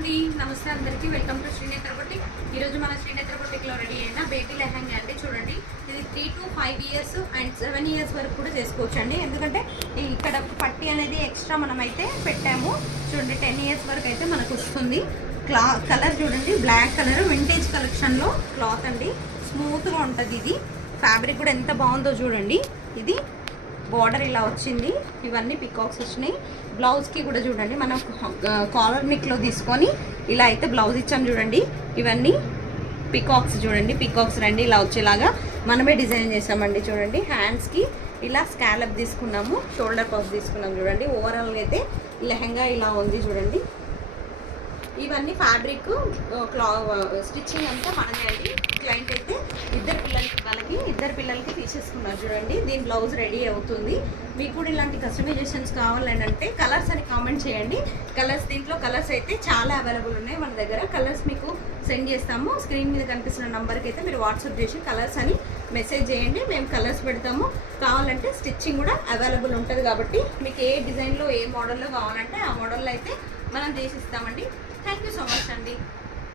అండి నమస్తే అందరికీ వెల్కమ్ టు శ్రీనేత్ర బొటిక్. ఈరోజు మన శ్రీనేత్ర బొటిక్లో రెడీ అయిన బేబీ లెహంగా అండి. చూడండి, ఇది 3 to 5 years అండ్ 7 years వరకు కూడా చేసుకోవచ్చు అండి. ఎందుకంటే ఇక్కడ పట్టి అనేది ఎక్స్ట్రా మనమైతే పెట్టాము. చూడండి, 10 years వరకు అయితే మనకు వస్తుంది. కలర్ చూడండి, బ్లాక్ కలర్ వింటేజ్ కలెక్షన్లో క్లాత్ అండి. స్మూత్గా ఉంటుంది. ఇది ఫ్యాబ్రిక్ కూడా ఎంత బాగుందో చూడండి. ఇది బార్డర్ ఇలా వచ్చింది, ఇవన్నీ పికాక్స్ వచ్చినాయి. బ్లౌజ్కి కూడా చూడండి, మనం కాలర్ నెక్లో తీసుకొని ఇలా అయితే బ్లౌజ్ ఇచ్చాం చూడండి. ఇవన్నీ పికాక్స్ చూడండి, పికాక్స్ రండి ఇలా వచ్చేలాగా మనమే డిజైన్ చేసామండి. చూడండి, హ్యాండ్స్కి ఇలా స్కాలప్ తీసుకున్నాము, షోల్డర్ పఫ్ తీసుకున్నాము. చూడండి, ఓవరాల్గా అయితే లెహంగా ఇలా ఉంది చూడండి. ఇవన్నీ ఫ్యాబ్రిక్ స్టిచ్చింగ్ అంతా మనదే అండి. క్లయింట్ అయితే ఇద్దరు పిల్లలకి తీసేసుకున్నారు చూడండి. దీని బ్లౌజ్ రెడీ అవుతుంది. మీకు కూడా ఇలాంటి కస్టమైజేషన్స్ కావాలని అంటే కలర్స్ అని కామెంట్ చేయండి. దీంట్లో కలర్స్ అయితే చాలా అవైలబుల్ ఉన్నాయి మన దగ్గర. కలర్స్ మీకు సెండ్ చేస్తాము. స్క్రీన్ మీద కనిపిస్తున్న నెంబర్కి అయితే మీరు వాట్సాప్ చేసి కలర్స్ అని మెసేజ్ చేయండి. మేము కలర్స్ పెడతాము. కావాలంటే స్టిచ్చింగ్ కూడా అవైలబుల్ ఉంటుంది. కాబట్టి మీకు ఏ డిజైన్లో ఏ మోడల్లో కావాలంటే ఆ మోడల్లో అయితే మనం చేసిస్తామండి. థ్యాంక్ యూ సో మచ్ అండి.